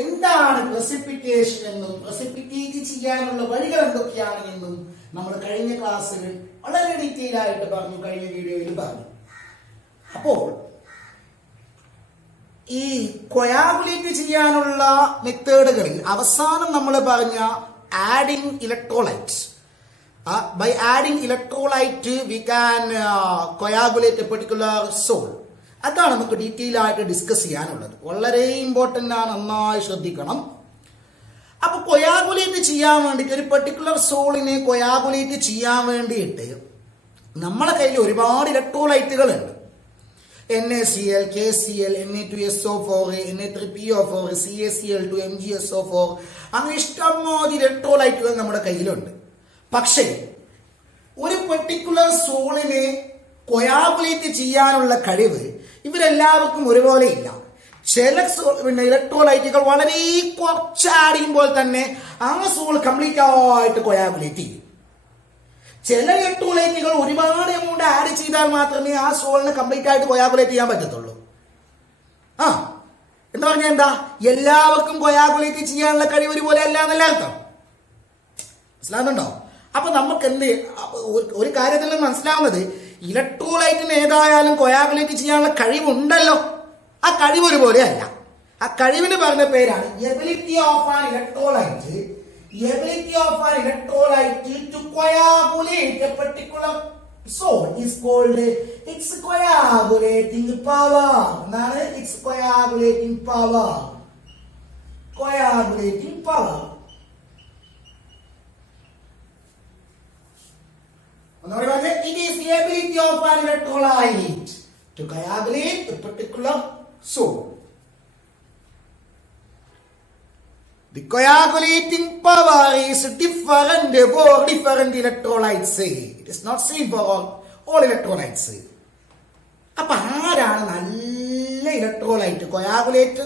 എന്താണ് പ്രസിപ്പിറ്റേഷൻ എന്നും പ്രസിപ്പിറ്റേറ്റ് ചെയ്യാനുള്ള വഴികൾ എന്തൊക്കെയാണ് എന്നും നമ്മൾ കഴിഞ്ഞ ക്ലാസ്സിൽ വളരെ ഡീറ്റെയിൽ ആയിട്ട് പറഞ്ഞു, കഴിഞ്ഞ വീഡിയോയിൽ പറഞ്ഞു. അപ്പോൾ ഈ കൊയാഗുലേറ്റ് ചെയ്യാനുള്ള മെത്തേഡുകളിൽ അവസാനം നമ്മൾ പറഞ്ഞ adding electrolyte, by adding electrolyte we can coagulate a particular soul. അതാണ് നമുക്ക് ഡീറ്റെയിൽ ആയിട്ട് ഡിസ്കസ് ചെയ്യാനുള്ളത്. വളരെ ഇമ്പോർട്ടൻ്റ് ആണ്, നന്നായി ശ്രദ്ധിക്കണം. അപ്പൊ കൊയാഗുലേറ്റ് ചെയ്യാൻ വേണ്ടിയിട്ട് ഒരു പെർട്ടിക്കുലർ സോളിനെ കൊയാഗുലേറ്റ് ചെയ്യാൻ വേണ്ടിയിട്ട് നമ്മളെ കയ്യിൽ ഒരുപാട് ഇലക്ട്രോലൈറ്റുകൾ ഉണ്ട്. NaCl, KCl, Na2SO4, Na3PO4, CaCl2, MgSO4, അങ്ങനെ ഇഷ്ടംമാതിരി ഇലക്ട്രോലൈറ്റുകൾ നമ്മുടെ കയ്യിലുണ്ട്. പക്ഷേ ഒരു പെർട്ടിക്കുലർ സോളിനെ കൊയാഗുലേറ്റ് ചെയ്യാനുള്ള കഴിവ് ഇവരെല്ലാവർക്കും ഒരുപോലെ ഇല്ല. ചില ഇലക്ട്രോലൈറ്റുകൾ വളരെ കുറച്ച് ആഡ് ചെയ്യുമ്പോൾ തന്നെ ആ സോൾ കംപ്ലീറ്റ് ആയിട്ട് കൊയാഗുലേറ്റ് ചെയ്യും. ചില ഇലക്ട്രോലൈറ്റുകൾ ഒരുപാട് എമൗണ്ട് ആഡ് ചെയ്താൽ മാത്രമേ ആ സോളിനെ കംപ്ലീറ്റ് ആയിട്ട് കൊയാഗുലേറ്റ് ചെയ്യാൻ പറ്റത്തുള്ളൂ. എന്താ പറഞ്ഞാൽ എന്താ, എല്ലാവർക്കും കൊയാഗുലേറ്റ് ചെയ്യാനുള്ള കഴിവ് ഒരുപോലെ അല്ല എന്നല്ല അർത്ഥം. മനസ്സിലാകുന്നുണ്ടോ? അപ്പൊ നമുക്ക് ഒരു കാര്യത്തിൽ മനസ്സിലാവുന്നത്, ഇലക്ട്രോലൈറ്റിന് ഏതായാലും കൊയാഗുലേറ്റ് ചെയ്യാനുള്ള കഴിവുണ്ടല്ലോ, ആ കഴിവ് ഒരുപോലെ അല്ല. ആ കഴിവിന് പറഞ്ഞ പേരാണ് ability of an electrolyte. Ability of an electrolyte to coagulate a particular sol is called its coagulating power. എന്താണ് its coagulating power? Coagulating power. It is the ability of an electrolyte to coagulate a particular soul. The coagulating power is different for different electrolytes. It is not same for all electrolytes. അപ്പൊ ആരാണ് നല്ല electrolyte coagulate,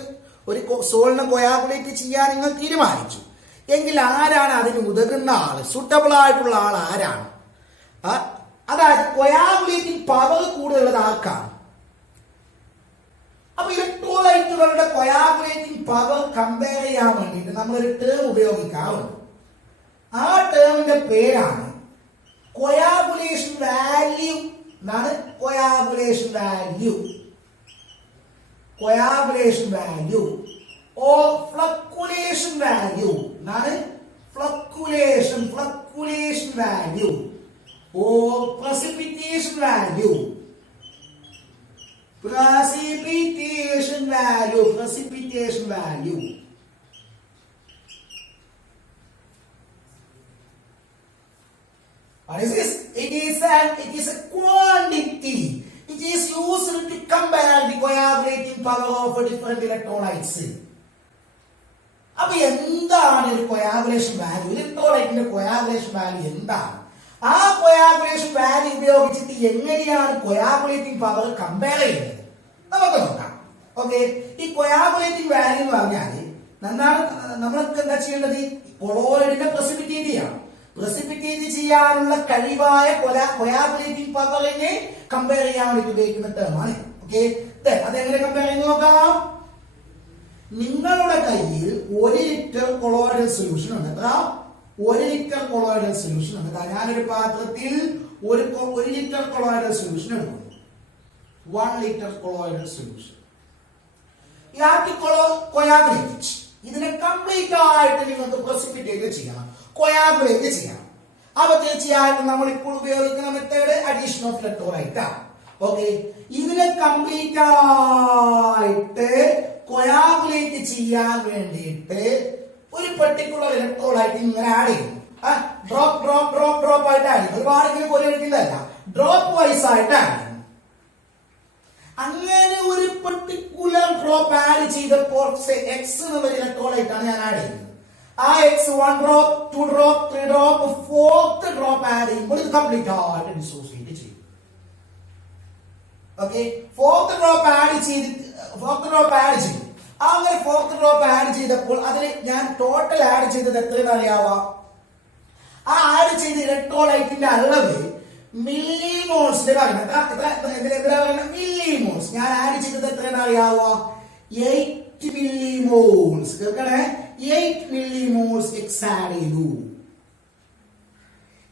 ഒരു സോളിനെ coagulate ചെയ്യാൻ നിങ്ങൾ തീരുമാനിച്ചു എങ്കിൽ ആരാണ് അതിന് ഉതകുന്ന ആള്, സൂട്ടബിൾ ആയിട്ടുള്ള ആൾ ആരാണ്? അതായത് കൊയാഗുലേറ്റിംഗ് പവർ കൂടുതലുള്ളത് ആർക്കാണ്? അപ്പൊ ഇലക്ട്രോലൈറ്റുകളുടെ കൊയാഗുലേറ്റിംഗ് പവർ കമ്പയർ ചെയ്യാൻ വേണ്ടിയിട്ട് നമ്മളൊരു ടേം ഉപയോഗിക്കാറുണ്ട്. ആ ടേമിന്റെ പേരാണ് കൊയാഗുലേഷൻ വാല്യൂ. എന്താണ് coagulation value? Coagulation value or flocculation value. എന്താണ് flocculation value or precipitation value. Precipitation value. What is this? It is a quantity. It is used to compare the coagulating power of different electrolytes. അപ്പൊ എന്താണ് ഒരു coagulation value? ഇലക്ട്രോലൈറ്റിന്റെ coagulation value എന്താണ്? ആ coagulation value ഉപയോഗിച്ചിട്ട് എങ്ങനെയാണ് coagulating power compare ചെയ്യുന്നത് നമുക്ക് നോക്കാം. ഓക്കെ, ഈ കൊയാഗുലേറ്റിംഗ് വാല്യൂ എന്ന് പറഞ്ഞാൽ നമ്മൾക്ക് എന്താ ചെയ്യേണ്ടത്? കൊളോയിഡിനെ പ്രസിപ്പിറ്റേറ്റ് ചെയ്യണം. പ്രസിപ്പിറ്റേറ്റ് ചെയ്യാനുള്ള കഴിവായ കൊയാഗുലേറ്റിംഗ് പവറിനെ കമ്പയർ ചെയ്യാൻ വേണ്ടി ഉപയോഗിക്കുന്ന ടേമാണ്. ഓക്കെ, അതെങ്ങനെ കമ്പയർ ചെയ്യുന്ന നോക്കാം. നിങ്ങളുടെ കയ്യിൽ 1 ലിറ്റർ കൊളോയിഡൽ സൊല്യൂഷൻ ഉണ്ട്. എത്ര? 1 ലിറ്റർ കൊളോയിഡൽ സൊല്യൂഷൻ ഉണ്ട്. ഞാനൊരു പാത്രത്തിൽ 1 ലിറ്റർ കൊളോയിഡൽ സൊല്യൂഷൻ എടുക്കുന്നു. 1 ലിറ്റർ കൊളോയിഡൽ സൊല്യൂഷൻ. കൊയാഗുലേറ്റ്, ഇതിനെ കംപ്ലീറ്റ് ആയിട്ട് നിങ്ങൾക്ക് പ്രസിപ്പിറ്റേറ്റ് ചെയ്യണം, കൊയാഗുലേറ്റ് ചെയ്യണം. അപ്പൊ തീർച്ചയായിട്ടും നമ്മൾ ഇപ്പോൾ ഉപയോഗിക്കുന്ന മെത്തേഡ് അഡീഷൻ ഓഫ് ഇലക്ട്രോലൈറ്റ് ആണ്. ഓക്കെ, ഇതിനെ കംപ്ലീറ്റ് ആയിട്ട് കൊയാഗുലേറ്റ് ചെയ്യാൻ വേണ്ടിയിട്ട് ഒരു പെർട്ടിക്കുലർ ഇലക്ട്രോലൈറ്റ് ഇങ്ങനെ ആഡ് ചെയ്യും. ഡ്രോപ്പ് ആയിട്ട് ആഡ് ചെയ്യും. ഒരുപാട് ഇങ്ങനെ പോലെ കഴിക്കുന്നതല്ല, ഡ്രോപ്പ് വൈസ് ആയിട്ട് ആഡ് ചെയ്യും. അങ്ങനെ ഒരു പെർട്ടിക്കുലർ ഡ്രോപ്പ് ആഡ് ചെയ്തപ്പോൾ എക്സ് എന്നുള്ള ഇലക്ട്രോലൈറ്റ് ആണ് ഞാൻ ആഡ് ചെയ്യുന്നത്. ആ X 1 drop, 2 drop, 3 drop, 4th drop add ചെയ്യുമ്പോൾ ഇത് കംപ്ലീറ്റ് ആയിട്ട് ഡിസോസിയേറ്റ് ചെയ്യും. ഓക്കെ, 4th ഡ്രോപ്പ് ആഡ് ചെയ്യും. അങ്ങനെ 4th ഡ്രോപ്പ് ആഡ് ചെയ്തപ്പോൾ അതിൽ ഞാൻ ടോട്ടൽ ആഡ് ചെയ്തത് എത്രയെന്ന് അറിയാവോ? ആ ആഡ് ചെയ്ത ഇലക്ട്രോലൈറ്റിന്റെ അളവ് മില്ലിമോൾസിന്റെ പറയുന്നത്. മില്ലിമോൾസ്. ഞാൻ ആഡ് ചെയ്തത് എത്രയെന്ന് അറിയാവോ? 8 8 millimoles കേൾക്കണേ 8 millimoles X ആഡ് ചെയ്തു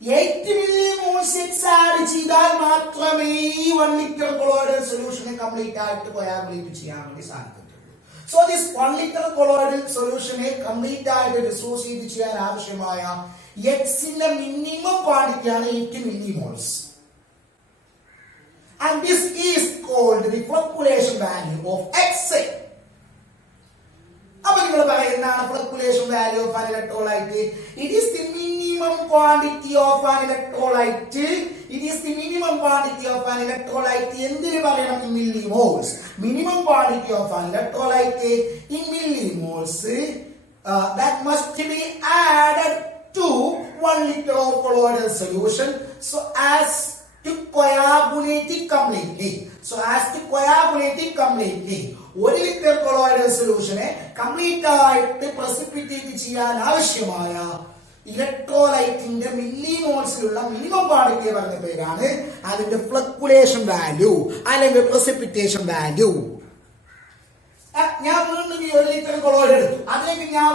8 millimoles X ആഡ് ചെയ്താൽ മാത്രമേ ഈ 1 ലിറ്റർ കൊളോയിഡൽ സൊല്യൂഷനെ കംപ്ലീറ്റ് ആയിട്ട് കൊയാഗുലേറ്റ് ചെയ്യാൻ വേണ്ടി സാധിക്കത്തുള്ളൂ. സോ ദിസ് 1 ലിറ്റർ കൊളോയിഡൽ സൊല്യൂഷനെ കംപ്ലീറ്റ് ആയിട്ട് ഡിസോസിയേറ്റ് ചെയ്യാൻ ആവശ്യമായ എക്സിന്റെ മിനിമം ക്വാണ്ടിറ്റിയാണ് 8 millimoles. And this is called the flocculation value of X. അപ്പോൾ നിങ്ങൾ പറയുന്നതാണ് flocculation value of an electrolyte. It is the minimum quantity of an electrolyte. It is the minimum quantity of an electrolyte. എന്തിനു പറയണം? In millimoles. Minimum quantity of an electrolyte in millimoles that must be added to 1 liter of colloidal solution so as to coagulate it completely. So as to coagulate it completely. 1 litre colloidal സൊല്യൂഷനെ complete ആയിട്ട് precipitate ചെയ്യാൻ ആവശ്യമായ ഇലക്ട്രോലൈറ്റിന്റെ മില്ലിമോൾസിലുള്ള minimum quantity പറഞ്ഞ പേരാണ് അതിന്റെ flocculation value അല്ലെങ്കിൽ പ്രസിപ്പിറ്റേഷൻ വാല്യൂ. ഞാൻ വീണ്ടും ഈ 1 ലിറ്റർ കൊളോയിഡ് എടുത്തു, അതിലേക്ക് ഞാൻ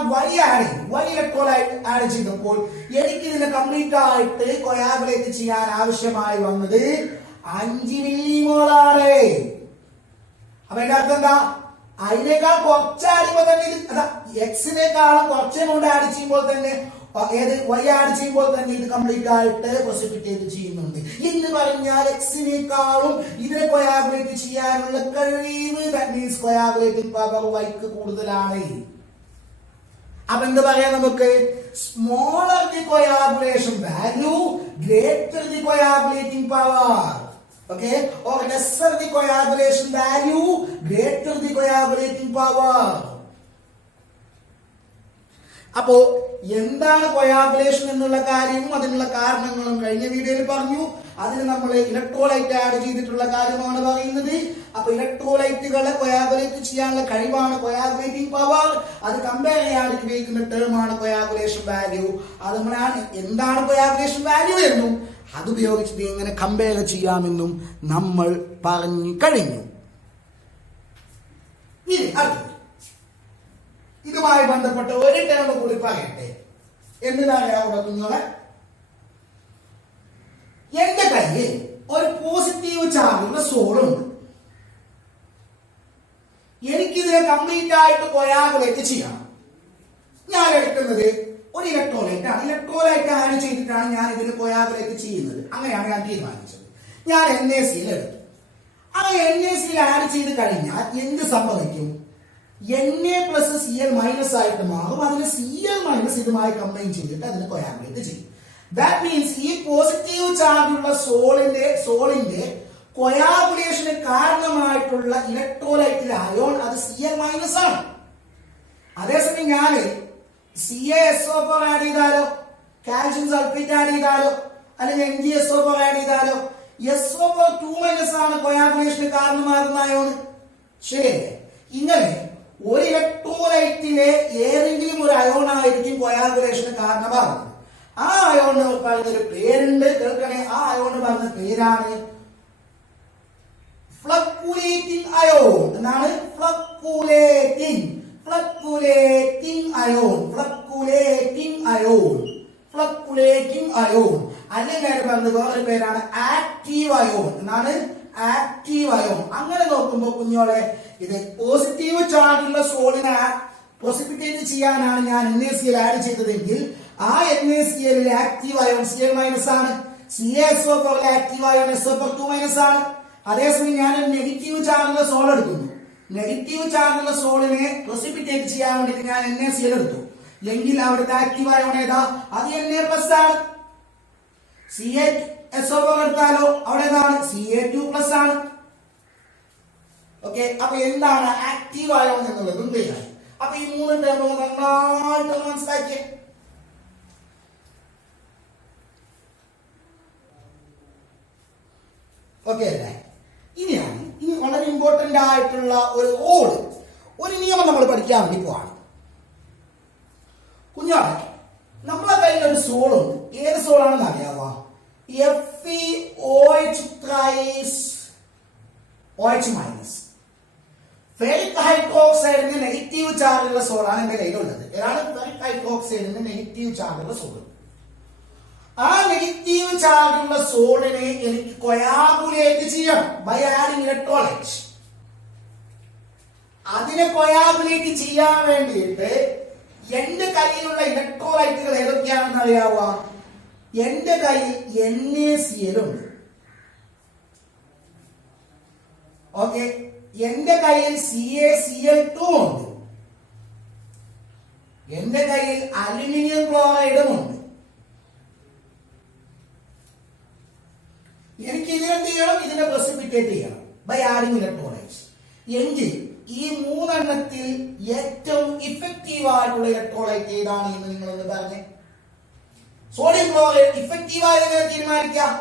വൈ ഇലക്ട്രോലൈറ്റ് ആഡ് ചെയ്തപ്പോൾ എനിക്ക് ഇതിനെ കംപ്ലീറ്റ് ആയിട്ട് കൊയാഗുലേറ്റ് ചെയ്യാൻ ആവശ്യമായി വന്നത് 5 മില്ലിമോളാണ്. അപ്പൊ എന്റെ അർത്ഥം എന്താ? അതിനേക്കാൾ കുറച്ച് ആഡ് ചെയ്യുമ്പോൾ തന്നെ ഇത് എക്സിനേക്കാളും കുറച്ച് എമൗണ്ട് ആഡ് ചെയ്യുമ്പോൾ തന്നെ ഏത് വൈ ആഡ് ചെയ്യുമ്പോൾ തന്നെ ഇത് കംപ്ലീറ്റ് ആയിട്ട് പ്രസിപ്പിറ്റേറ്റ് ചെയ്യുന്നുണ്ട് എന്ന് പറഞ്ഞാൽ എക്സിനേക്കാളും ഇതിനെ കൊയാഗുലേറ്റ് ചെയ്യാനുള്ള കഴിവ് ദാറ്റ് മീൻസ് കൊയാഗുലേറ്റിംഗ് പവർ വൈക്ക് കൂടുതലാണ്. അപ്പൊ എന്ത് പറയാം നമുക്ക്? Smaller the coagulation value greater the coagulating power. Okay, or lesser the coagulation value, greater the coagulating power. അപ്പോ എന്താണ് കൊയാഗുലേഷൻ എന്നുള്ള കാര്യവും അതിനുള്ള കാരണങ്ങളും കഴിഞ്ഞ വീഡിയോയിൽ പറഞ്ഞു. അതിന് നമ്മൾ ഇലക്ട്രോലൈറ്റ് ആഡ് ചെയ്തിട്ടുള്ള കാര്യമാണ് പറയുന്നത്. അപ്പൊ ഇലക്ട്രോലൈറ്റുകളെ കൊയാഗുലേറ്റ് ചെയ്യാനുള്ള കഴിവാണ് കൊയാഗുലേറ്റിംഗ് പവർ. അത് കമ്പയർ ചെയ്യാൻ ഉപയോഗിക്കുന്ന ടേമാണ് കൊയാഗുലേഷൻ വാല്യൂ. അത് നമ്മളാണ് എന്താണ് കൊയാഗുലേഷൻ വാല്യൂ എന്നും അതുപയോഗിച്ചിട്ട് എങ്ങനെ കമ്പയർ ചെയ്യാമെന്നും നമ്മൾ പറഞ്ഞു കഴിഞ്ഞു. ഇനി ഇതുമായി ബന്ധപ്പെട്ട ഒരു ടേം കൂടി പറയട്ടെ. എന്തിനാണ് കുഞ്ഞോളെ? എന്റെ കയ്യിൽ ഒരു പോസിറ്റീവ് ചാർജുള്ള സോളുണ്ട്. എനിക്കിതിനെ കംപ്ലീറ്റ് ആയിട്ട് കൊയാഗുലേറ്റ് ചെയ്യണം. ഞാൻ എടുക്കുന്നത് ഒരു ഇലക്ട്രോലൈറ്റ് ആണ്. ഇലക്ട്രോലൈറ്റ് ആഡ് ചെയ്തിട്ടാണ് ഞാൻ ഇതിന് കൊയാഗുലേറ്റ് ചെയ്യുന്നത്. അങ്ങനെയാണ് ഞാൻ തീരുമാനിച്ചത്. ഞാൻ NaCl എടുത്തു. ആ NaCl ആഡ് ചെയ്ത് കഴിഞ്ഞാൽ എന്ത് സംഭവിക്കും? Na+Cl- ആയിട്ട് മാറും. അതിന് Cl- ഇതുമായി കമ്പൈൻ ചെയ്തിട്ട് അതിന് കൊയാഗുലേറ്റ് ചെയ്യും. ദാറ്റ് മീൻസ് ഈ പോസിറ്റീവ് ചാർജുള്ള സോളിന്റെ കൊയാഗുലേഷന് കാരണമായിട്ടുള്ള ഇലക്ട്രോലൈറ്റിലെ അയോൺ അത് Cl- ആണ്. അതേസമയം ഞാൻ CaSO4 ആഡ് ചെയ്താലോ, കാൽഷ്യം സൾഫേറ്റ് ആഡ് ചെയ്താലോ, അല്ലെങ്കിൽ MgSO4 ആഡ് ചെയ്താലോ SO4 2- ആണ് കൊയാഗുലേഷന് കാരണമാകുന്ന അയോൺ. ശരി, ഇങ്ങനെ ഒരു ഇലക്ട്രോലൈറ്റിലെ ഏതെങ്കിലും ഒരു അയോൺ ആയിരിക്കും കൊയാഗുലേഷന് കാരണമാകുന്നത്. ആ അയോണ് പറഞ്ഞൊരു പേരുണ്ട്, കേൾക്കണേ. ആ അയോണ് പറഞ്ഞ പേരാണ് ഫ്ലക്യുലേറ്റിംഗ് അയോൺ. എന്താണ്? ഫ്ലക്യുലേറ്റിംഗ് അയോൺ. അല്ലെങ്കിൽ പറഞ്ഞത് വേറൊരു പേരാണ് ആക്റ്റീവ് അയോൺ. എന്നാണ്? Active ion. അങ്ങനെ നോക്കുമ്പോൾ കുഞ്ഞോളെ ഇത് പോസിറ്റീവ് ചാർജുള്ള സോളിനെ പ്രസിപ്പിറ്റേറ്റ് ചെയ്യാനാണ് ഞാൻ NaCl ആഡ് ചെയ്തതെങ്കിൽ ആ NaCl ആക്റ്റീവ് അയോൺ Cl- ആണ്. CaSO4 ആക്റ്റീവ് അയോൺ SO4 2- ആണ്. അതേസമയം ഞാൻ നെഗറ്റീവ് ചാർജുള്ള സോൾ എടുക്കുന്നു. നെഗറ്റീവ് ചാർജുള്ള സോളിനെ പ്രസിപ്പിറ്റേറ്റ് ചെയ്യാൻ വേണ്ടിയിട്ട് ഞാൻ NaCl എടുത്തു എങ്കിൽ അവിടുത്തെ ആക്റ്റീവ് അയോൺ ഏതാ? അത് Na+ ആണ്. CaSO4 എടുത്താലോ അവിടെ ഏതാണ്? Ca2+ ആണ്. ഓക്കെ, അപ്പൊ എന്താണ് ആക്റ്റീവ് അയോൺ എന്നുള്ളതും ക്ലിയർ ആയി. അപ്പൊ ഈ 3 ടേമുകൾ നന്നായിട്ട് മനസ്സിലാക്കിയേ. ഓക്കെ അല്ലേ? ഇനി വളരെ ഇമ്പോർട്ടന്റ് ആയിട്ടുള്ള ഒരു നിയമം നമ്മൾ പഠിക്കാൻ വേണ്ടി പോവാണ്. കുഞ്ഞാണ്, നമ്മളെ കയ്യിൽ ഒരു സോളുണ്ട്. ഏത് സോളാണെന്ന് അറിയാവോ? FeOH- OH-. ഫെറിക് ഹൈഡ്രോക്സൈഡിന് നെഗറ്റീവ് ചാർജുള്ള സോളാണ് എന്റെ കയ്യിലുള്ളത്. ഏതാണ് ഫെറിക് ഹൈഡ്രോക്സൈഡിന് നെഗറ്റീവ് ചാർജുള്ള സോൾ? ആ നെഗറ്റീവ് ചാർജുള്ള സോളിനെ എനിക്ക് കൊയാഗുലേറ്റ് ചെയ്യണം ബൈ ആഡിങ് ഇലക്ട്രോലൈറ്റ്. അതിനെ കൊയാഗുലേറ്റ് ചെയ്യാൻ വേണ്ടിയിട്ട് എന്റെ കയ്യിലുള്ള ഇലക്ട്രോലൈറ്റുകൾ ഏതൊക്കെയാണെന്ന് അറിയാവുക? എന്റെ കയ്യിൽ NaCl ഉണ്ട്. ഓക്കെ, എന്റെ കയ്യിൽ CaCl2 ഉണ്ട്. എന്റെ കയ്യിൽ അലുമിനിയം ക്ലോറൈഡും ഉണ്ട്. എനിക്ക് ഇതിനെന്ത് ചെയ്യണം? ഇതിനെ പ്രസിപ്പിറ്റേറ്റ് ചെയ്യണം ബൈ ആഡിങ് ഇലക്ട്രോലൈറ്റ്സ്. എങ്കിൽ ഈ മൂന്നെണ്ണത്തിൽ ഏറ്റവും ഇഫക്റ്റീവ് ആയിട്ടുള്ള ഇലക്ട്രോലൈറ്റ് ഏതാണ് എന്ന് നിങ്ങളൊന്ന് പറഞ്ഞേ. സോഡിയം ക്ലോറൈഡ് ഇഫക്റ്റീവ് ആയതിനെ തീരുമാനിക്കാം.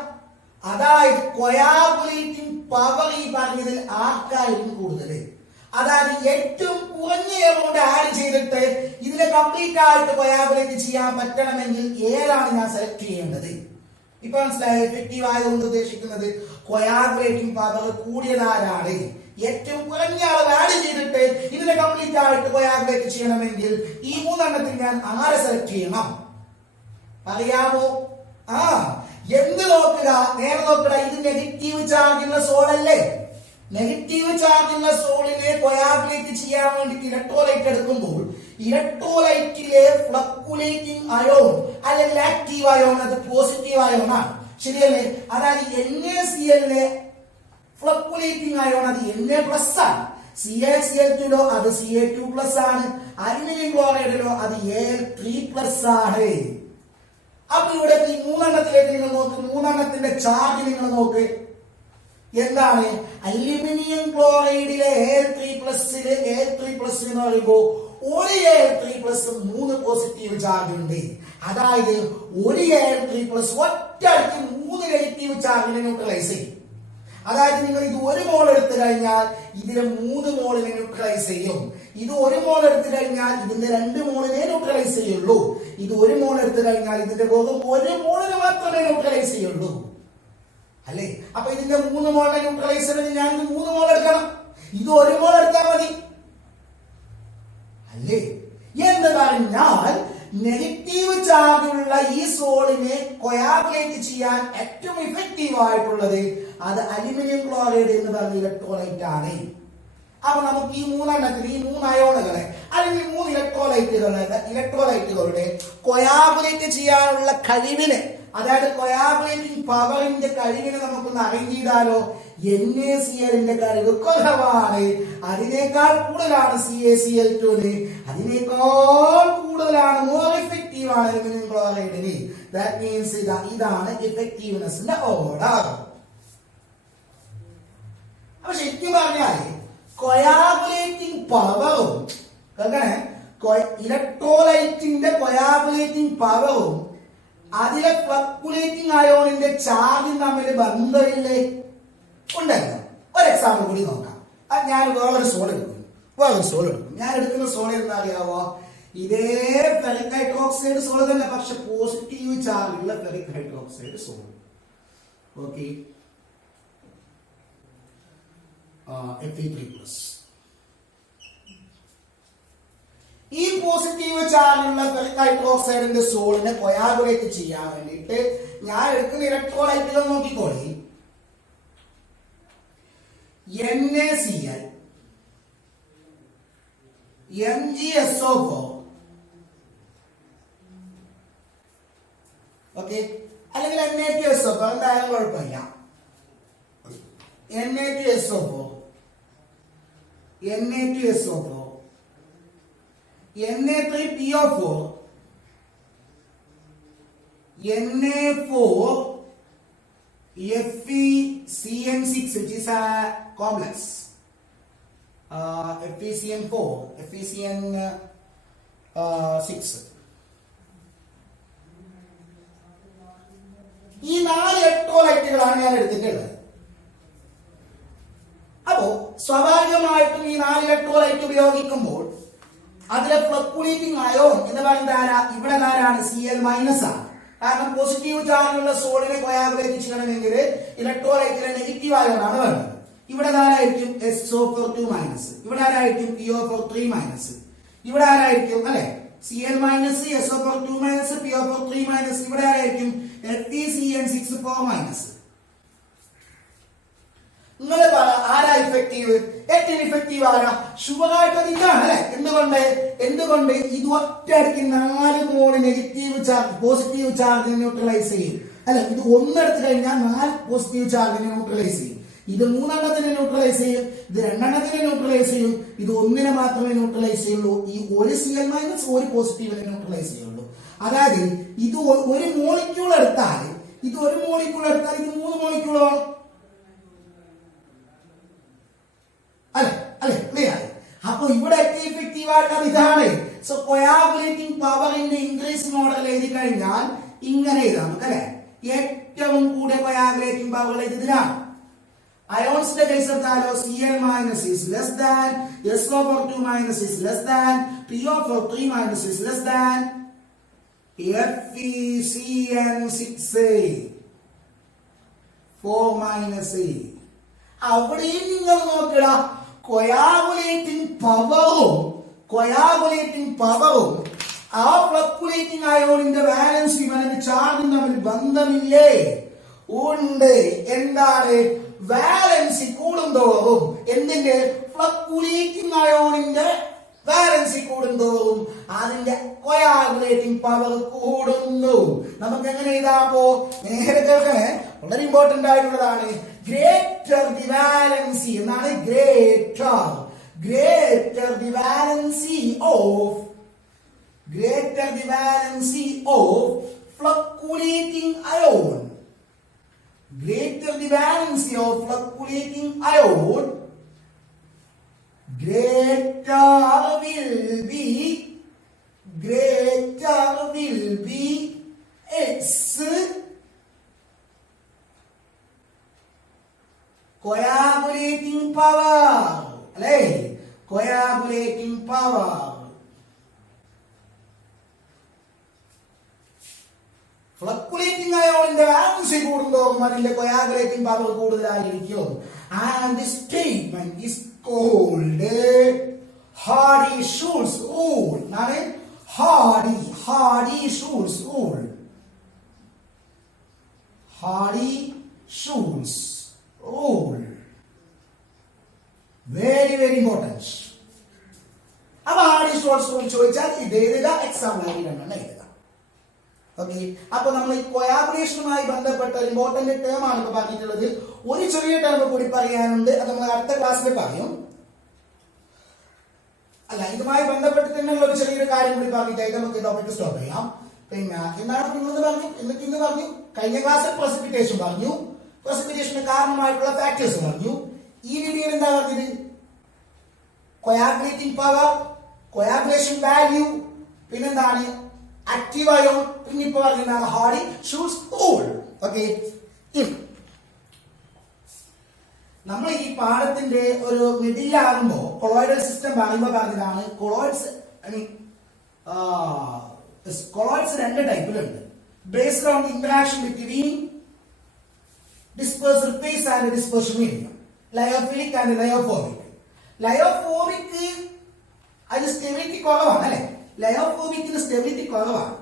അതായത് കൊയാഗുലേറ്റിംഗ് പവർ ഈ പറഞ്ഞതിൽ ആർക്കായിരിക്കും കൂടുതൽ? അതായത് ഏറ്റവും കുറഞ്ഞ എമൗണ്ട് ആഡ് ചെയ്തിട്ട് ഇതിനെ കംപ്ലീറ്റ് ആയിട്ട് കൊയാഗുലേറ്റ് ചെയ്യാൻ പറ്റണമെങ്കിൽ ഏതാണ് ഞാൻ സെലക്ട് ചെയ്യേണ്ടത്? ഇപ്പൊ മനസ്സിലായോ? എഫക്റ്റീവ് ആയതുകൊണ്ട് ഉദ്ദേശിക്കുന്നത് കൊയാഗുലേറ്റിംഗ് പവർ കൂടിയതാരാണ്? ഏറ്റവും കുറഞ്ഞ അളവ് ആഡ് ചെയ്തിട്ട് ഇതിനെ കംപ്ലീറ്റ് ആയിട്ട് കൊയാഗുലേറ്റ് ചെയ്യണമെങ്കിൽ ഈ മൂന്നെണ്ണത്തിൽ ഞാൻ ആരെ സെലക്ട് ചെയ്യണം? അറിയാമോ? എന്ത് നോക്കുക? നേരെ നോക്കുക. ഇത് നെഗറ്റീവ് ചാർജുള്ള സോളല്ലേ? നെഗറ്റീവ് ചാർജുള്ള സോളിനെ കൊയാഗുലേറ്റ് ചെയ്യാൻ വേണ്ടിട്ട് ഇലക്ട്രോലൈറ്റ് എടുക്കുമ്പോൾ ഇലക്ട്രോലൈറ്റിലെ ഫ്ലക്യുലേറ്റിംഗ് അയോൺ അല്ലെങ്കിൽ ആക്റ്റീവ് അയോൺ അത് പോസിറ്റീവ് അയോൺ ആണ്. ശരിയല്ലേ? അതായത് NaCl ഫ്ലക്യുലേറ്റിംഗ് അയോൺ അത് Na+ ആണ്. CaCl2 അത് Ca2+ ആണ്. അലുമിനിയം ക്ലോറൈഡിലോ അത് Al3+ ആണ്. അപ്പൊ ഇവിടെ ഈ മൂന്നെണ്ണത്തിലേക്ക് നിങ്ങൾ നോക്ക്. മൂന്നെണ്ണത്തിന്റെ ചാർജ് നിങ്ങൾ നോക്ക്. എന്താണ്? അലുമിനിയം ക്ലോറൈഡിലെ Al3+ എന്ന് പറയുമ്പോൾ ഒരു Al3+ 3 പോസിറ്റീവ് ചാർജ് ഉണ്ട്. അതായത് ഒരു Al3+ ഒറ്റയടിക്ക് 3 നെഗറ്റീവ് ചാർജിനെ ന്യൂട്രലൈസ് ചെയ്യും. അതായത് നിങ്ങൾ ഇത് 1 മോൾ എടുത്തു കഴിഞ്ഞാൽ ഇതിലെ 3 മോളിനെ ന്യൂട്രലൈസ് ചെയ്യും. ഇത് 1 മോൾ എടുത്തു കഴിഞ്ഞാൽ ഇതിന്റെ 2 മോളിനെ ന്യൂട്രലൈസ് ചെയ്യുള്ളൂ. ഇത് 1 മോൾ എടുത്തു കഴിഞ്ഞാൽ ഇതിന്റെ വെറും 1 മോളിനെ മാത്രമേ ന്യൂട്രലൈസ് ചെയ്യുള്ളൂ. അല്ലേ? അപ്പൊ ഇതിന്റെ 3 മോളിനെ ന്യൂട്രലൈസ് ചെയ്യണമെങ്കിൽ ഞാൻ ഇത് 3 മോൾ എടുക്കണം. ഇത് 1 മോൾ എടുത്താൽ മതി. അല്ലേ? എന്ന് പറഞ്ഞാൽ നെഗറ്റീവ് ചാർജുള്ള ഈ സോളിനെ കൊയാഗുലേറ്റ് ചെയ്യാൻ ഏറ്റവും ഇഫക്റ്റീവ് ആയിട്ടുള്ളത് അത് അലുമിനിയം ക്ലോറൈഡ് എന്ന് പറഞ്ഞ ഇലക്ട്രോലൈറ്റ് ആണ്. അപ്പൊ നമുക്ക് ഈ മൂന്നെണ്ണത്തിൽ ഈ 3 അയോണുകളെ അല്ലെങ്കിൽ 3 ഇലക്ട്രോലൈറ്റുകളുടെ കൊയാഗുലേറ്റ് ചെയ്യാനുള്ള കഴിവിനെ, അതായത് കൊയാഗുലേറ്റിംഗ് പവറിന്റെ കഴിവിനെ നമുക്കൊന്ന് അറേഞ്ച് ചെയ്താലോ? NaCl കഴിവ് കുറവാണ്. അതിനേക്കാൾ കൂടുതലാണ് CaCl2. അതിനേക്കാൾ കൂടുതലാണ്, മോർ ഇഫക്റ്റീവ് ആണ് അലുമിനിയം ക്ലോറൈഡിന്. ദാറ്റ് മീൻസ് ഇതാണ് ഇഫക്റ്റീവ്നെസിന്റെ ഓർഡർ. അപ്പൊ ശരിക്കും പറഞ്ഞാല് കൊയാഗുലേറ്റിംഗ് പവറും ഇലക്ട്രോലൈറ്റിന്റെ കൊയാഗുലേറ്റിംഗ് പവറും അതിലെ ഫ്ലക്യുലേറ്റിംഗ് അയോണിന്റെ ചാർജും തമ്മിൽ ബന്ധമില്ലേ? ഉണ്ടല്ലോ. ഒരു എക്സാമ്പിൾ കൂടി നോക്കാം. ഞാൻ വേറൊരു സോൾ എടുക്കും. ഞാൻ എടുക്കുന്ന സോൾ എന്താ അറിയാവോ? ഇതേ ഫെറിക് ഹൈഡ്രോക്സൈഡ് സോൾ തന്നെ, പക്ഷെ പോസിറ്റീവ് ചാർജുള്ള ferric hydroxide soul. Okay, Fe3+. ഈ പോസിറ്റീവ് ചാർജുള്ള ഫെറിക് ഹൈഡ്രോക്സൈഡിന്റെ സോളിനെ കൊയാഗുലേറ്റ് ചെയ്യാൻ വേണ്ടിയിട്ട് ഞാൻ എടുക്കുന്ന ഇലക്ട്രോലൈറ്റുകൾ നോക്കിക്കോളി. NaCl, MgSO4, ഓക്കെ, അല്ലെങ്കിൽ Na2SO4, എന്തായാലും കുഴപ്പമില്ല. Na2SO4, Na3PO4, Na4, FeCN6, which is a complex. FeCN4, FeCN6. ഈ 4 ഇലക്ട്രോലൈറ്റുകളാണ് ഞാൻ എടുത്തിട്ടുള്ളത്. അപ്പോ സ്വാഭാവികമായിട്ടും ഈ 4 ഇലക്ട്രോലൈറ്റ് ഉപയോഗിക്കുമ്പോൾ അതിലെ ഫ്ലക്യുലേറ്റിംഗ് അയോൺ എന്ന് പറയുന്നത് ആരാ? ഇവിടെ ആരാണ്? Cl- ആണ്. കാരണം പോസിറ്റീവ് ചാർജുള്ള സോളിനെ കൊയാഗുലേറ്റ് ചെയ്യണമെങ്കിൽ ഇലക്ട്രോലൈറ്റിലെ നെഗറ്റീവ് അയോൺ ആണ് വേണ്ടത്. ഇവിടെ ആരായിരിക്കും SO4 മൈനസ്, ഇവിടെ ആരായിരിക്കും PO4 മൈനസ്, ഇവിടെ ആരായിരിക്കും അല്ലെ Cl minus SO4 minus PO4 minus, ഇവിടെ ആരായിരിക്കും FeCN64 മൈനസ്. നിങ്ങൾ പറ ആരാ ഇഫക്റ്റീവ്? ഏറ്റവും ഇഫക്റ്റീവ് ആരാ? ഷുവറായിട്ട് അത് ഇതാണ് അല്ലെ. എന്തുകൊണ്ട് ഇത് ഒറ്റയടിക്ക് 4 മോള് നെഗറ്റീവ് ചാർജ് പോസിറ്റീവ് ചാർജിനെ ന്യൂട്രലൈസ് ചെയ്യും അല്ലെ. ഇത് ഒന്നെടുത്ത് കഴിഞ്ഞാൽ 4 പോസിറ്റീവ് ചാർജിനെ ന്യൂട്രലൈസ് ചെയ്യും. ഇത് 3 എണ്ണത്തിനെ ന്യൂട്രലൈസ് ചെയ്യും, ഇത് 2 എണ്ണത്തിനെ ന്യൂട്രലൈസ് ചെയ്യും, ഇത് 1 മാത്രമേ ന്യൂട്രലൈസ് ചെയ്യുള്ളൂ. ഈ ഒരു Cl മൈനസ് ഒരു പോസിറ്റീവിനെ ന്യൂട്രലൈസ് ചെയ്യുള്ളൂ. അതായത് ഇത് ഒരു മോളിക്യൂൾ എടുത്താൽ ഇത് 3 മോളിക്യൂളാണ് അല്ലെ. ക്ലിയർ? അപ്പൊ ഇവിടെ ഏറ്റവും ഇഫക്റ്റീവ് ആയിട്ട് ഇതാണ്. സോ കൊയാഗുലേറ്റിംഗ് പവറിന്റെ ഇൻക്രീസ് മോഡൽ എഴുതി കഴിഞ്ഞാൽ ഇങ്ങനെ എഴുതാം അല്ലെ. ഏറ്റവും കൂടിയ കൊയാഗുലേറ്റിംഗ് പവർ ഇതിലാണ്. അയോൺസിന്റെ കേസ് എടുത്താലോ Cl minus is less than, SO4 minus is less than, PO4 minus is less than FeCN6A4 minus A. അവിടെയും നിങ്ങൾ നോക്കട കൊയാഗുലേറ്റിംഗ് പവറും ആ ഫ്ലക്യുലേറ്റിംഗ് അയോണിന്റെ വാലൻസിയും അല്ലെങ്കിൽ ചാർജും തമ്മിൽ ബന്ധമില്ലേ? ഉണ്ട്. എന്താണ്? വാലൻസി കൂടുന്തോറും എന്തിന്റെ ഫ്ലക്യുലേറ്റിംഗ് അയോണിന്റെ വാലൻസി കൂടുന്തോറും അതിന്റെ കൊയാഗുലേറ്റിംഗ് പവർ കൂടുന്നു. നമുക്ക് എങ്ങനെ എഴുതാമോ? നേരെ കേൾക്കണേ, വളരെ ഇമ്പോർട്ടന്റ് ആയിട്ടുള്ളതാണ്. ഗ്രേറ്റർ ദി വാലൻസി എന്നാണ്. Greater the valency of flocculating ion. Greater the valency of fluctuating ion, greater will be its coagulating power. അല്ലേ? coagulating power. ഫ്ലക്യുലേറ്റിംഗ് അയോണിന്റെ വാലൻസി കൂടുന്തോറും അതിന്റെ കൊയാഗുലേറ്റിംഗ് പവർ കൂടുതലായിരിക്കും. And this statement is called Hardy-Schulz rule. എന്താണ്? Hardy-Schulz rule. Hardy-Schulz rule. Very important. അപ്പൊ Hardy-Schulz rule ചോദിച്ചാൽ ഇത് എഴുതുക, example ആയി എഴുതുക. ഓക്കെ. അപ്പൊ നമ്മൾ ഈ കൊയാഗുലേഷനുമായി ബന്ധപ്പെട്ട ഒരു ഇമ്പോർട്ടന്റ് ടേം ആണ് ഇപ്പൊ പറഞ്ഞിട്ടുള്ളത്. ഒരു ചെറിയ ടേം കൂടി പറയാനുണ്ട്, അത് നമ്മൾ അടുത്ത ക്ലാസ്സിൽ പറയും. അല്ല, ഇതുമായി ബന്ധപ്പെട്ട് തന്നെയുള്ള ഒരു ചെറിയൊരു കാര്യം കൂടി പറഞ്ഞിട്ടായിട്ട് നമുക്ക് ടോപ്പിക് സ്റ്റോപ്പ് ചെയ്യാം. പിന്നെ എന്താണ് ഇന്ന് പറഞ്ഞു കഴിഞ്ഞ ക്ലാസ്സിൽ പ്രസിപ്പിറ്റേഷൻ പറഞ്ഞു, പ്രസിപ്പിറ്റേഷന് കാരണമായിട്ടുള്ള ഫാക്ടേഴ്സ് പറഞ്ഞു. ഈ വീഡിയോയിൽ എന്താ പറഞ്ഞത്? കൊയാഗുലേറ്റിംഗ് പവർ, കൊയാഗുലേഷൻ വാല്യൂ, പിന്നെന്താണ് ആക്റ്റീവ് അയോൺ, പിന്നെ ഇപ്പൊ പറഞ്ഞതാണ് Hardy-Schulz rule. ഓക്കെ. നമ്മൾ ഈ പാഠത്തിന്റെ ഒരു മിഡിലാകുമ്പോ കൊളോയിഡൽ സിസ്റ്റം പറയുമ്പോൾ പറഞ്ഞതാണ് കൊളോയിഡ്സ് രണ്ട് ടൈപ്പിലുണ്ട്. Based on interaction between dispersal phase and dispersion medium, lyophilic and lyophobic. Lyophobic അതിന് സ്റ്റെബിലിറ്റി കുറവാണ് അല്ലെ. ലയോഫോബിക്കിന് സ്റ്റെബിലിറ്റി കുറവാണ്.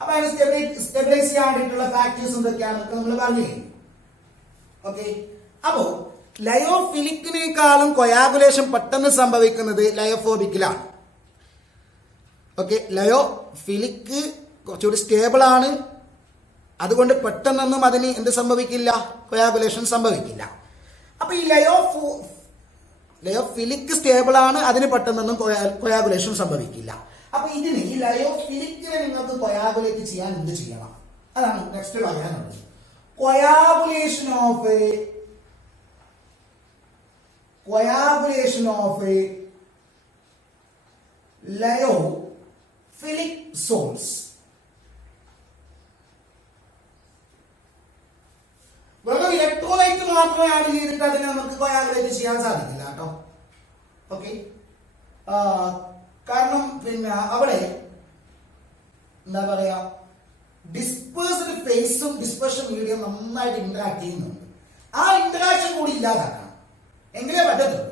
അപ്പൊ അതിന് സ്റ്റെബിലൈസ് ചെയ്യാനായിട്ടുള്ള ഫാക്ടേഴ്സ് എന്തൊക്കെയാണ് നമ്മൾ പറഞ്ഞു. ഓക്കെ. അപ്പോ ലയോഫിലിക്കിനേക്കാളും കൊയാഗുലേഷൻ പെട്ടെന്ന് സംഭവിക്കുന്നത് ലയോഫോബിക്കിലാണ്. ഓക്കെ. ലയോഫിലിക്ക് കുറച്ചുകൂടി സ്റ്റേബിൾ ആണ്, അതുകൊണ്ട് പെട്ടെന്നൊന്നും അതിന് എന്ത് സംഭവിക്കില്ല? കൊയാഗുലേഷൻ സംഭവിക്കില്ല. അപ്പൊ ഈ ലയോഫിലിക് സ്റ്റേബിൾ ആണ്, അതിന് പെട്ടെന്നൊന്നും കൊയാഗുലേഷൻ സംഭവിക്കില്ല. അപ്പൊ ഇതിന് ഈ ലയോഫിലിക്കിനെ നിങ്ങൾക്ക് കൊയാഗുലേറ്റ് ചെയ്യാൻ എന്ത് ചെയ്യണം? അതാണ് നെക്സ്റ്റ് പറയാനുള്ളത്. Coagulation of a lyophilic sols. വെറും ഇലക്ട്രോലൈറ്റ് മാത്രമേ ആഡ് ചെയ്തിട്ട് അതിനെ നമുക്ക് കൊയാഗുലേറ്റ് ചെയ്യാൻ സാധിക്കില്ല കേട്ടോ. ഓക്കെ. കാരണം പിന്നെ അവിടെ എന്താ പറയാ, ഡിസ്പേഴ്സ്ഡ് ഫേസും ഡിസ്പെർഷൻ മീഡിയം നന്നായിട്ട് ഇന്ററാക്ട് ചെയ്യുന്നുണ്ട്. ആ ഇന്ററാക്ഷൻ കൂടി ഇല്ലാതാക്കണം, എങ്കിലേ പറ്റത്തുള്ളൂ.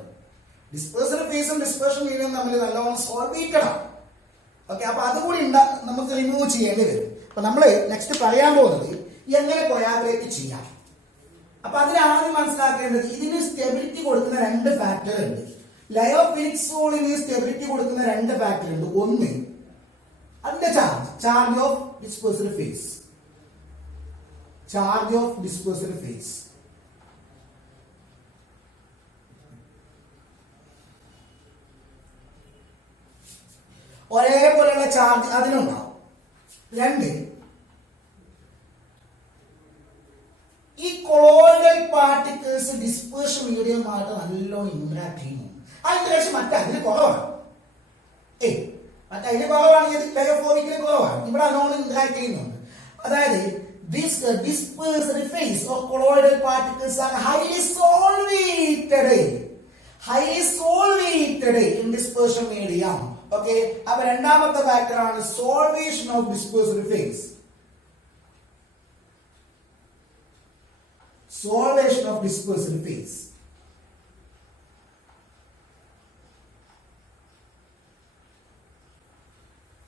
ഡിസ്പേഴ്സൽ ഫേസും ഡിസ്പേർഷൻ മീഡിയം തമ്മിൽ നല്ലോണം സോൾവ് ചെയ്യണം. ഓക്കെ, അപ്പൊ അതുകൂടി നമുക്ക് റിമൂവ് ചെയ്യേണ്ടി വരും. അപ്പൊ നമ്മള് നെക്സ്റ്റ് പറയാൻ പോകുന്നത് എങ്ങനെ കൊയാഗുലേറ്റ് ചെയ്യാം. അപ്പൊ അതിനാദ്യം മനസ്സിലാക്കേണ്ടത് ഇതിന് സ്റ്റെബിലിറ്റി കൊടുക്കുന്ന രണ്ട് ഫാക്ടർ ഉണ്ട്. ലയോഫിലിക്സോളിന് സ്റ്റെബിലിറ്റി കൊടുക്കുന്ന രണ്ട് ഫാക്ടർ ഉണ്ട്. ഒന്ന് അതിന്റെ charge of dispersal phase, charge of dispersal phase. ഒരേപോലെയുള്ള ചാർജ് അതിനുണ്ടാവും. രണ്ട്, ഈ കൊളോയിഡൽ പാർട്ടിക്കിൾസ് ഡിസ്പേർഷൻ മീഡിയമായിട്ട് നല്ലോണം ഇന്ററാക്ട് ചെയ്യുന്നു. ആ ഇന്ററാക്ഷൻ മറ്റതിന് കുറവാണ്. മറ്റതിന് കുറവാണ്, ലയോഫോബിക്കിന് കുറവാണ്. ഇവിടെ നല്ലോണം ഇന്ററാക്ട് ചെയ്യുന്നുണ്ട്. അതായത് dispersed phase of colloidal particles are highly solvated in dispersion medium. Okay, അപ്പൊ രണ്ടാമത്തെ ഫാക്ടർ ആണ് solvation of dispersed face. Solvation of dispersed face.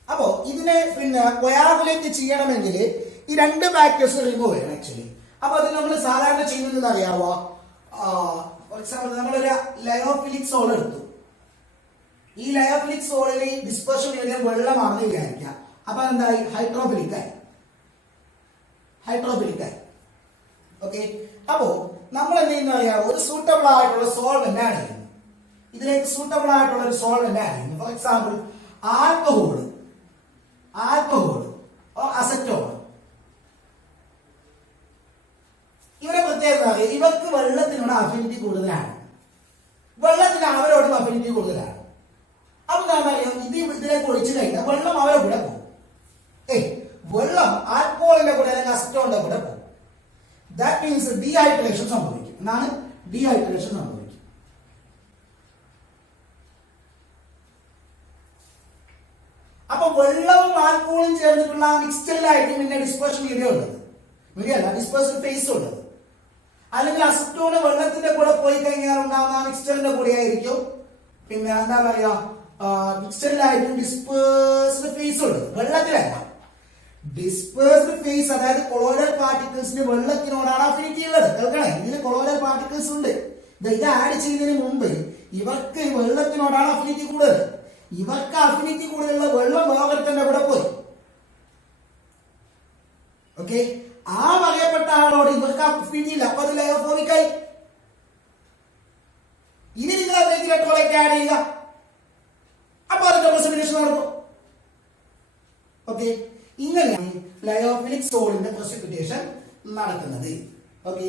അപ്പോ ഇതിനെ കൊയാഗുലേറ്റ് ചെയ്യണമെങ്കിൽ ഈ രണ്ട് ഫാക്ടേഴ്സ് റിമൂവ് ചെയ്യണം ആക്ച്വലി. അപ്പൊ അത് നമ്മൾ സാധാരണ ചെയ്യുന്നത് അറിയാവോ? ഫോർ എക്സാമ്പിൾ നമ്മളൊരു ലയോഫിലിക് സോൾ എടുത്തു. ഈ ലയോഫിലിക് സോളിൽ ഡിസ്പേർഷൻ മീഡിയം വെള്ളമാണെന്ന് വിചാരിക്കാം. അപ്പൊ എന്തായി? ഹൈഡ്രോഫിലിക് ആയി. ഓക്കെ, അപ്പോ നമ്മൾ എന്ത് ചെയ്യുന്ന അറിയാവോ? ഒരു സൂട്ടബിൾ ആയിട്ടുള്ള സോൾവെന്റ് ആഡ് ചെയ്യുന്നു. ഇതിലേക്ക് സൂട്ടബിൾ ആയിട്ടുള്ള ഒരു സോൾവെന്റ് ആഡ് ചെയ്യുന്നു. For example alcohol acetone. ഇവിടെ പ്രത്യേകത ഇവർക്ക് വെള്ളത്തിനോട് അഫിനിറ്റി കൂടുതലാണ്, വെള്ളത്തിന് അവരോടും അഫിനിറ്റി കൂടുതലാണ്. അപ്പൊ എന്താ പറയുക, ഇതിലേക്ക് ഒഴിച്ചു കഴിഞ്ഞാൽ വെള്ളം അവരെ കൂടെ പോകും. വെള്ളം ആൽക്കഹോളിന്റെ കൂടെ അല്ലെങ്കിൽ അസറ്റോളിന്റെ കൂടെ പോകും. ദാറ്റ് മീൻസ് ഡീഹൈഡ്രേഷൻ സംഭവിക്കും. എന്നാണ് ഡീഹൈഡ്രേഷൻ സംഭവിക്കും. അപ്പൊ വെള്ളവും ആൽക്കഹോളും ചേർന്നിട്ടുള്ള മിക്സ്ചറിലായിരിക്കും പിന്നെ ഡിസ്പേർഷൻ ഡിസ്പേഴ്സൽ ഫേസ് ഉള്ളത്. അല്ലെങ്കിൽ അസറ്റോണ് വെള്ളത്തിന്റെ കൂടെ പോയി കഴിഞ്ഞാൽ ഉണ്ടാകുന്ന മിക്സ്ചറിന്റെ കൂടെ ആയിരിക്കും പിന്നെ എന്താ പറയാ മിക്സ്ചറിലായിരിക്കും ഡിസ്പേഴ്സ്ഡ് ഫേസ് ഉള്ളത്, വെള്ളത്തിലല്ല. ഡിസ്പേഴ്സ്ഡ് ഫേസ് അതായത് കൊളോയിഡൽ പാർട്ടിക്കിൾസിന് വെള്ളത്തിനോടാണ് അഫിനിറ്റി ഉള്ളത്. കേൾക്കണേ, ഇതിൽ കൊളോയിഡൽ പാർട്ടിക്കിൾസ് ഉണ്ട്. ഇത് ആഡ് ചെയ്യുന്നതിന് മുമ്പ് ഇവർക്ക് വെള്ളത്തിനോടാണ് അഫിനിറ്റി കൂടുതൽ. ഇവർക്ക് അഫിനിറ്റി കൂടുതലുള്ള വെള്ളം ലോകത്തിന്റെ കൂടെ പോയി. ഓക്കെ, ആ പറയപ്പെട്ട ആളോട് ഇവർക്ക് അഫിനിറ്റി ഇല്ല. അപ്പൊ അത് ലയോഫോബിക് ആയി. ഇനി നിങ്ങൾ അതിലേക്ക് ഇലക്ട്രോലൈറ്റ് ആഡ് ചെയ്യുക, അപ്പൊ അതിന്റെ പ്രസിപ്പിറ്റേഷൻ നടക്കും. ഓക്കെ, ഇങ്ങനെയാണ് ലയോഫിലിക് സോളിന്റെ പ്രസിപ്പിറ്റേഷൻ നടക്കുന്നത്. ഓക്കെ.